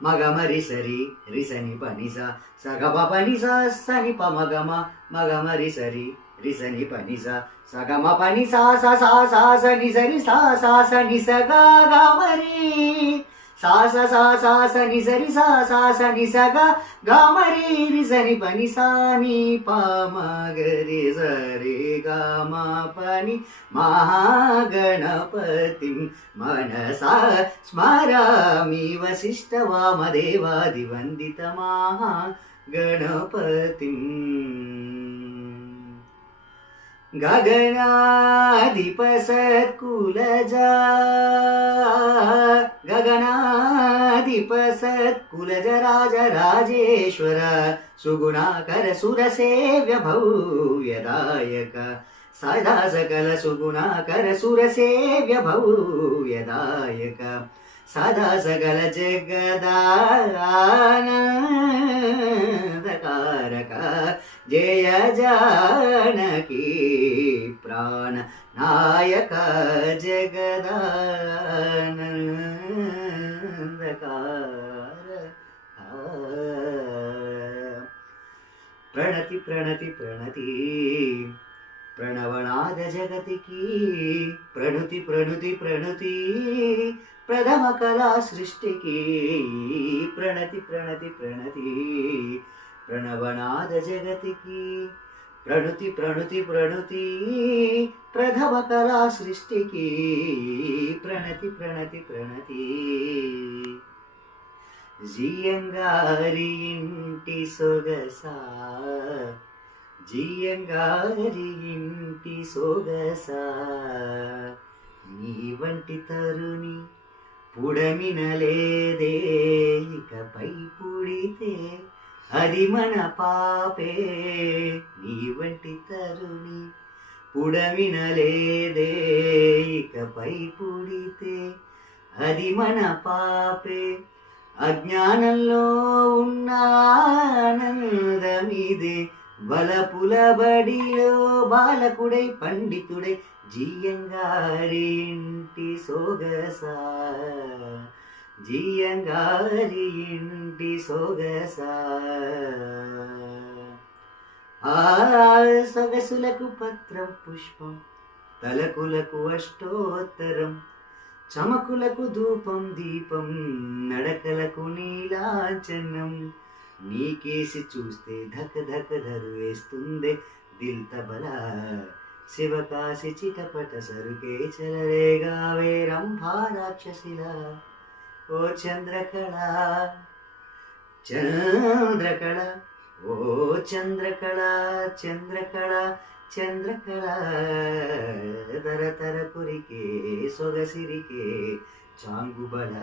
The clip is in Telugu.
మగమరి సరి రిసని పనిస సగమ పనిస సని పమగమ మగమరి సరి రిసని పనిస సగమ పని సా సా సా సా సని సరి సా సా సని సగా గమరి సా సా సా సా సని సరి సా సా సని సగా గమరి రిసని పని సాని పమగరి సరి గమ పని మహాగణపతిం మనసా స్మరామి వశిష్ఠ వామదేవాది వందిత మహాగణపతిం గగనాధిప సత్కులజా గగనాధిప సత్కులజ రాజ రాజేశ్వర సుగుణాకర సురసేవ్య భవ్యదాయక సదా సకల సుగుణాకర సురసేవ్య భవ్యదాయక సదా సకల జగదానందకారక జయ జానకి ప్రాణ నాయక జగదానందకార ప్రణతి ప్రణతి ప్రణతి ప్రణవనాద జగతికి ప్రణుతి ప్రణుతి ప్రణుతి ప్రథమ కళా సృష్టికి ప్రణతి ప్రణతి ప్రణతి ప్రణవనాద జగతికి ప్రణుతి ప్రణుతి ప్రణుతి ప్రథమ కళా సృష్టికి ప్రణతి ప్రణతి ప్రణతి జియంగారి ఇంటి సొగసా జియంగారి ఇంటి సొగసా నీ వంటి తరుణి పుడమినలేదే ఇకపై పుడితే అది మన పాపే నీ వంటి తరుణి పుడమినలేదే ఇకపై పుడితే అది మన పాపే అజ్ఞానంలో ఉన్న ఆనందమిదే బలపుల బడిలో బాలకుడై పండితుడై జియంగారి ఇంటి సొగసా జియంగారి ఇంటి సొగసా ఆ సొగసులకు పత్రం పుష్పం తలకులకు అష్టోత్తరం చమకులకు ధూపం దీపం నడకలకు నీలాంచనం నీకేసి చూస్తే ధక ధక ధరు వేస్తుంది దిల్ తబలా శివకాశి చిటపట సరుకే చలరేగావే రంభా రాక్షసిలా ఓ చంద్రకళ చంద్రకళ ఓ చంద్రకళ చంద్రకళ చంద్రకళ తర తర కురికే సొగసిరికే చాంగుబళ